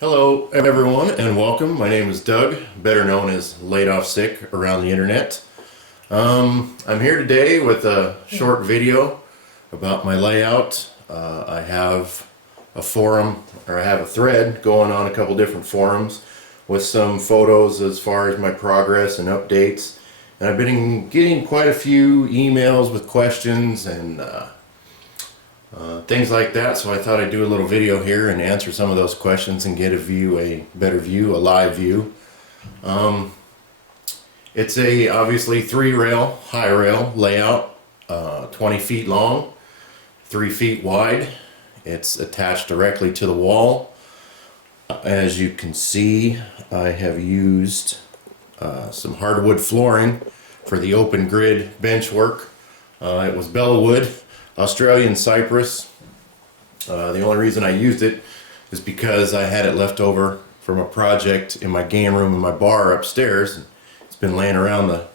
Hello everyone and welcome. My name is Doug, better known as Laid Off Sick around the internet. I'm here today with a short video about my layout. I have a forum, or I have a thread going on a couple different forums with some photos as far as my progress and updates. And I've been getting quite a few emails with questions and things like that, so I thought I'd do a little video here and answer some of those questions and get a better view, a live view. It's a obviously 3-rail, high rail layout, 20 feet long, 3 feet wide. It's attached directly to the wall. As you can see, I have used some hardwood flooring for the open grid benchwork. It was Bellawood, Australian cypress. The only reason I used it is because I had it left over from a project in my game room in my bar upstairs. It's been laying around the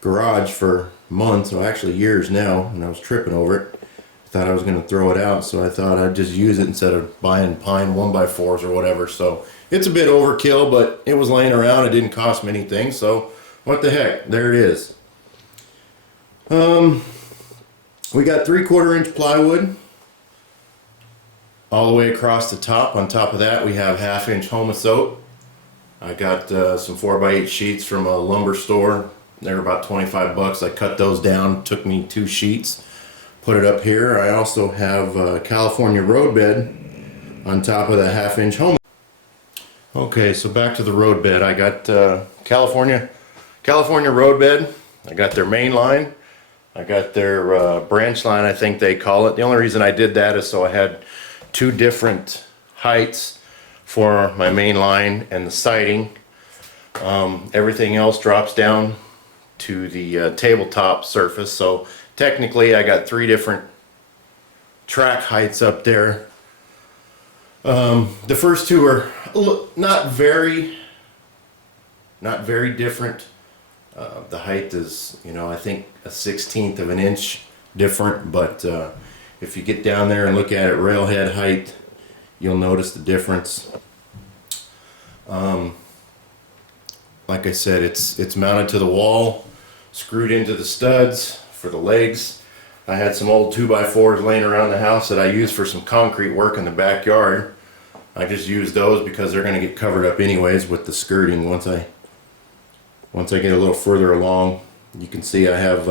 garage for months, or actually years now, and I was tripping over it. I thought I was going to throw it out, so I thought I'd just use it instead of buying pine 1x4s or whatever. So it's a bit overkill, but it was laying around. It didn't cost me anything, so what the heck, there it is. We got 3/4 inch plywood all the way across the top. On top of that, we have 1/2 inch Homosote. I got some 4x8 sheets from a lumber store. They were about 25 bucks. I cut those down, took me 2 sheets, put it up here. I also have California roadbed on top of the 1/2 inch Homosote. Okay, so back to the roadbed. I got California roadbed. I got their main line. I got their branch line, I think they call it. The only reason I did that is so I had 2 different heights for my main line and the siding. Everything else drops down to the tabletop surface, so technically I got 3 different track heights up there. The first 2 are not very different. The height is, I think a 1/16 of an inch different, but if you get down there and look at it railhead height, you'll notice the difference. Like I said, it's mounted to the wall, screwed into the studs for the legs. I had some old 2x4s laying around the house that I used for some concrete work in the backyard. I just used those because they're going to get covered up anyways with the skirting. Once I get a little further along, you can see I have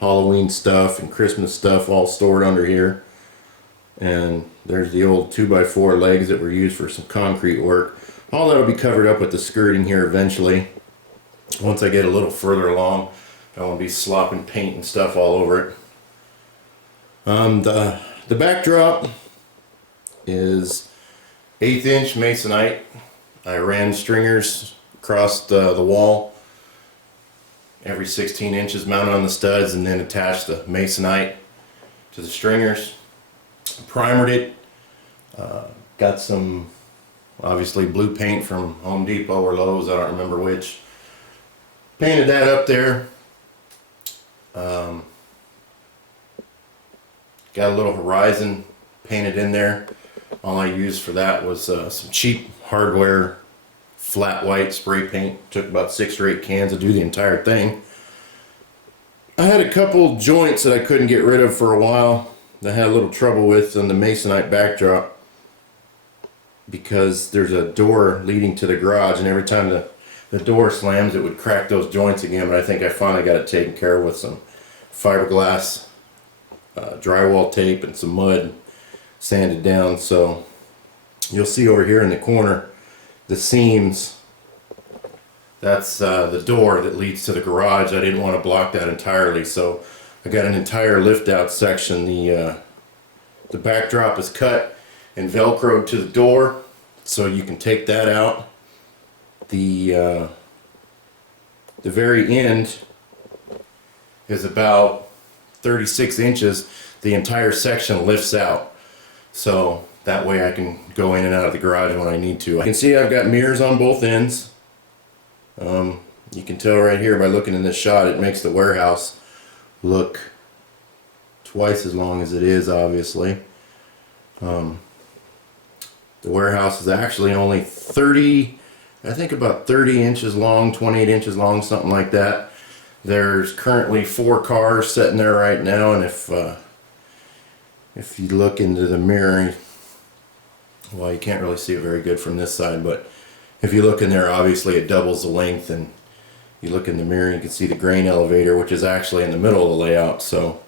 Halloween stuff and Christmas stuff all stored under here. And there's the old 2x4 legs that were used for some concrete work. All that will be covered up with the skirting here eventually. Once I get a little further along, I won't be slopping paint and stuff all over it. The backdrop is 1/8 inch masonite. I ran stringers across the wall every 16 inches, mounted on the studs, and then attached the masonite to the stringers. Primered it. Got some obviously blue paint from Home Depot or Lowe's, I don't remember which. Painted that up there. Got a little horizon painted in there. All I used for that was some cheap hardware flat white spray paint. Took about 6 or 8 cans to do the entire thing. I had a couple joints that I couldn't get rid of for a while that I had a little trouble with on the masonite backdrop, because there's a door leading to the garage, and every time the door slams it would crack those joints again. But I think I finally got it taken care of with some fiberglass drywall tape and some mud sanded down. So you'll see over here in the corner the seams. That's the door that leads to the garage. I didn't want to block that entirely, so I got an entire lift out section. The backdrop is cut and velcroed to the door, so you can take that out. The very end is about 36 inches. The entire section lifts out, so that way I can go in and out of the garage when I need to. You can see I've got mirrors on both ends. You can tell right here by looking in this shot, it makes the warehouse look twice as long as it is, obviously. The warehouse is actually only 30, I think about 30 inches long, 28 inches long, something like that. There's currently 4 cars sitting there right now, and if you look into the mirror, well, you can't really see it very good from this side, but if you look in there, obviously it doubles the length, and you look in the mirror, you can see the grain elevator, which is actually in the middle of the layout. So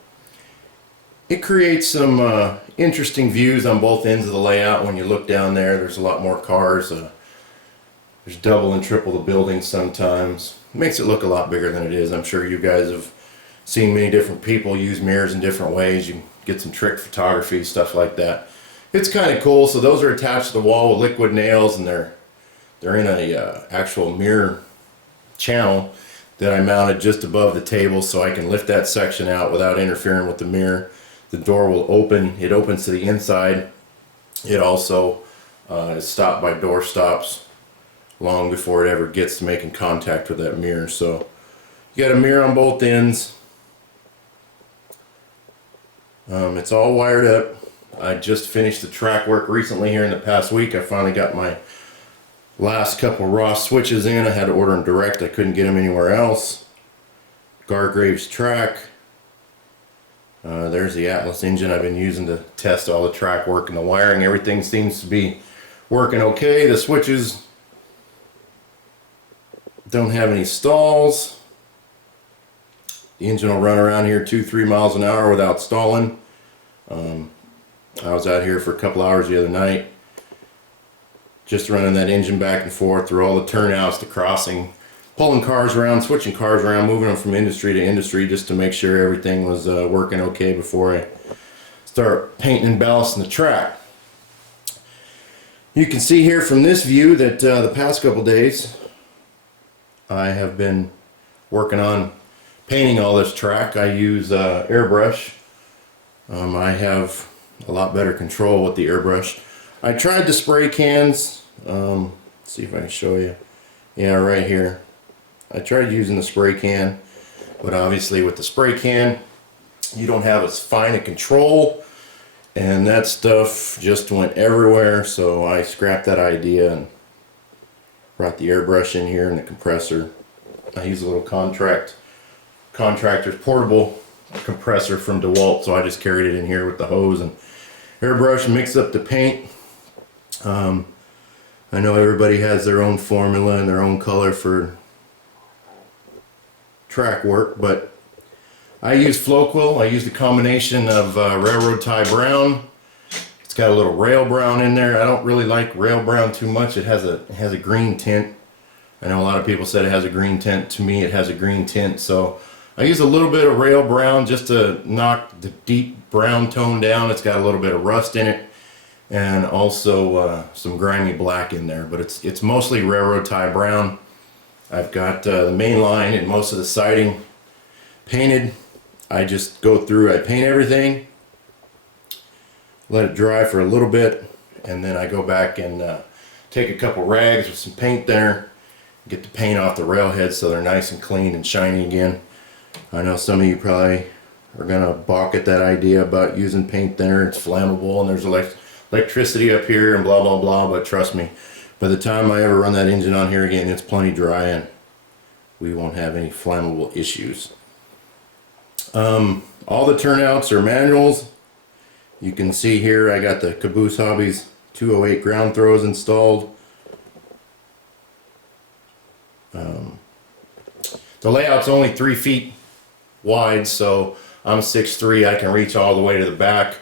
it creates some interesting views on both ends of the layout. When you look down there, there's a lot more cars. There's double and triple the buildings sometimes. It makes it look a lot bigger than it is. I'm sure you guys have seen many different people use mirrors in different ways. You can get some trick photography, stuff like that. It's kind of cool. So those are attached to the wall with liquid nails, and they're in a actual mirror channel that I mounted just above the table, so I can lift that section out without interfering with the mirror. The door will open. It opens to the inside. It also is stopped by door stops long before it ever gets to making contact with that mirror. So you got a mirror on both ends. It's all wired up. I just finished the track work recently here in the past week. I finally got my last couple Ross switches in. I had to order them direct. I couldn't get them anywhere else. Gargrave's track. There's the Atlas engine I've been using to test all the track work and the wiring. Everything seems to be working okay. The switches don't have any stalls. The engine will run around here 2-3 miles an hour without stalling. I was out here for a couple hours the other night, just running that engine back and forth through all the turnouts, the crossing, pulling cars around, switching cars around, moving them from industry to industry, just to make sure everything was working okay before I start painting and ballasting the track. You can see here from this view that the past couple days I have been working on painting all this track. I use airbrush. I have a lot better control with the airbrush. I tried the spray cans. Let's see if I can show you. Yeah, right here. I tried using the spray can, but obviously with the spray can you don't have as fine a control, and that stuff just went everywhere. So I scrapped that idea and brought the airbrush in here and the compressor. I use a little contractor's portable compressor from DeWalt, so I just carried it in here with the hose and airbrush and mix up the paint. I know everybody has their own formula and their own color for track work, but I use Floquil. I used a combination of railroad tie brown. It's got a little rail brown in there. I don't really like rail brown too much. It has a green tint. I know a lot of people said it has a green tint. To me, it has a green tint, so I use a little bit of rail brown just to knock the deep brown tone down. It's got a little bit of rust in it, and also some grimy black in there, but it's mostly railroad tie brown. I've got the main line and most of the siding painted. I just go through, I paint everything, let it dry for a little bit, and then I go back and take a couple rags with some paint there, get the paint off the railheads so they're nice and clean and shiny again. I know some of you probably are gonna balk at that idea about using paint thinner. It's flammable and there's electricity up here and blah blah blah, but trust me, by the time I ever run that engine on here again, it's plenty dry and we won't have any flammable issues. All the turnouts are manuals. You can see here I got the Caboose Hobbies 208 ground throws installed. The layout's only 3 feet wide, so I'm 6'3", I can reach all the way to the back.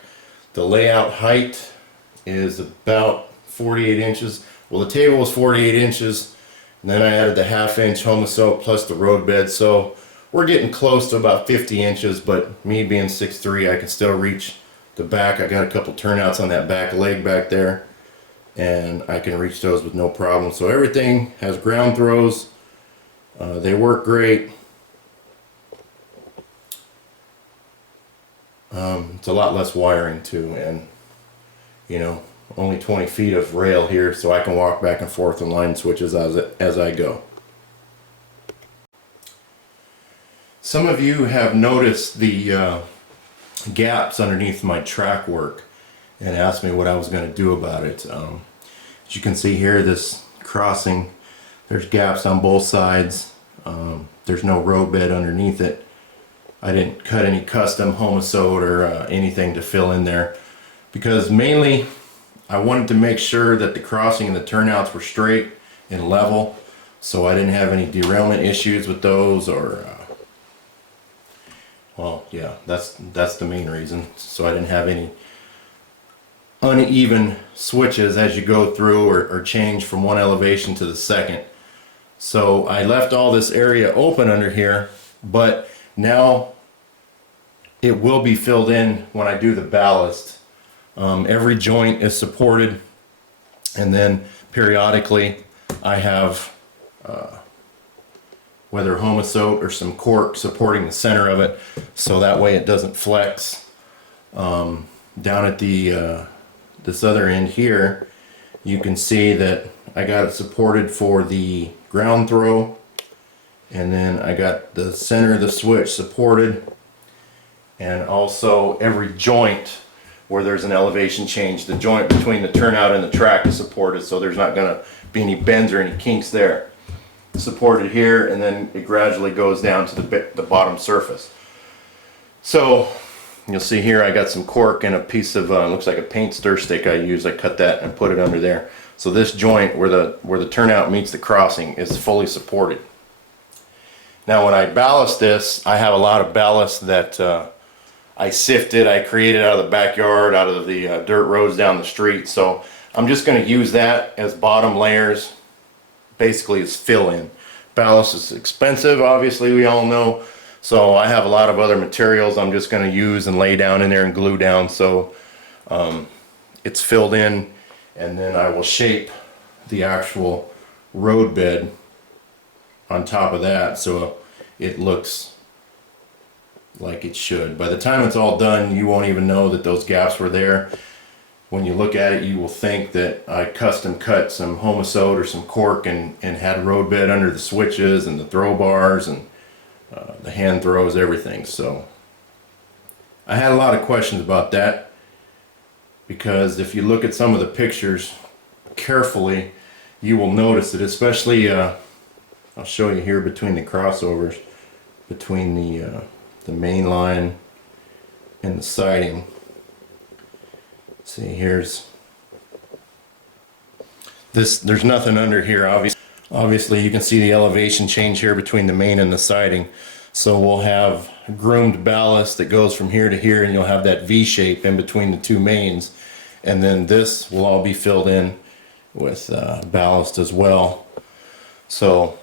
The layout height is about 48 inches. Well, the table was 48 inches, and then I added the 1/2 inch Homosoap plus the road bed, so we're getting close to about 50 inches, but me being 6'3", I can still reach the back. I got a couple turnouts on that back leg back there, and I can reach those with no problem. So everything has ground throws. They work great. It's a lot less wiring too, and you know, only 20 feet of rail here, so I can walk back and forth and line switches as I go. Some of you have noticed the gaps underneath my track work and asked me what I was going to do about it. As you can see here, this crossing, there's gaps on both sides. There's no roadbed underneath it. I didn't cut any custom Homosote or anything to fill in there, because mainly I wanted to make sure that the crossing and the turnouts were straight and level, so I didn't have any derailment issues with those, or well, yeah, that's the main reason. So I didn't have any uneven switches as you go through, or change from one elevation to the second. So I left all this area open under here, but now it will be filled in when I do the ballast. Every joint is supported, and then periodically I have whether Homosote or some cork supporting the center of it, so that way it doesn't flex. Down at the this other end here, you can see that I got it supported for the ground throw, and then I got the center of the switch supported, and also every joint where there's an elevation change, the joint between the turnout and the track is supported, so there's not going to be any bends or any kinks there. Supported here, and then it gradually goes down to the bottom surface. So you'll see here I got some cork and a piece of looks like a paint stir stick I used. I cut that and put it under there. So this joint where the turnout meets the crossing is fully supported. Now when I ballast this, I have a lot of ballast that I sifted, I created out of the backyard, out of the dirt roads down the street. So I'm just going to use that as bottom layers, basically as fill-in. Ballast is expensive, obviously, we all know. So I have a lot of other materials I'm just going to use and lay down in there and glue down, so it's filled in, and then I will shape the actual roadbed on top of that so it looks like it should. By the time it's all done, you won't even know that those gaps were there. When you look at it, you will think that I custom cut some Homosote or some cork and had roadbed under the switches and the throw bars and the hand throws, everything. So I had a lot of questions about that, because if you look at some of the pictures carefully, you will notice it, especially I'll show you here between the crossovers, between the main line and the siding. See, here's this, there's nothing under here. Obviously you can see the elevation change here between the main and the siding. So we'll have groomed ballast that goes from here to here, and you'll have that V shape in between the two mains, and then this will all be filled in with ballast as well. So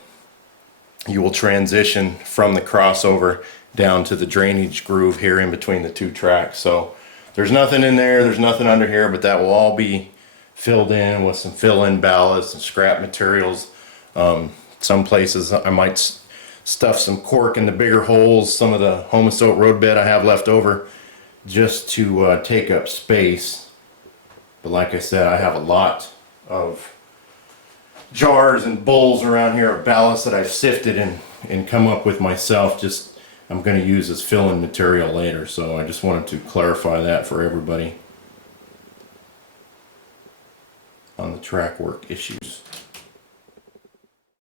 you will transition from the crossover down to the drainage groove here in between the two tracks. So there's nothing in there, there's nothing under here, but that will all be filled in with some fill-in ballast and scrap materials. Some places I might stuff some cork in the bigger holes, some of the Homosote roadbed I have left over, just to take up space. But like I said, I have a lot of jars and bowls around here of ballast that I've sifted and come up with myself. Just I'm going to use as fill-in material later, so I just wanted to clarify that for everybody on the track work issues.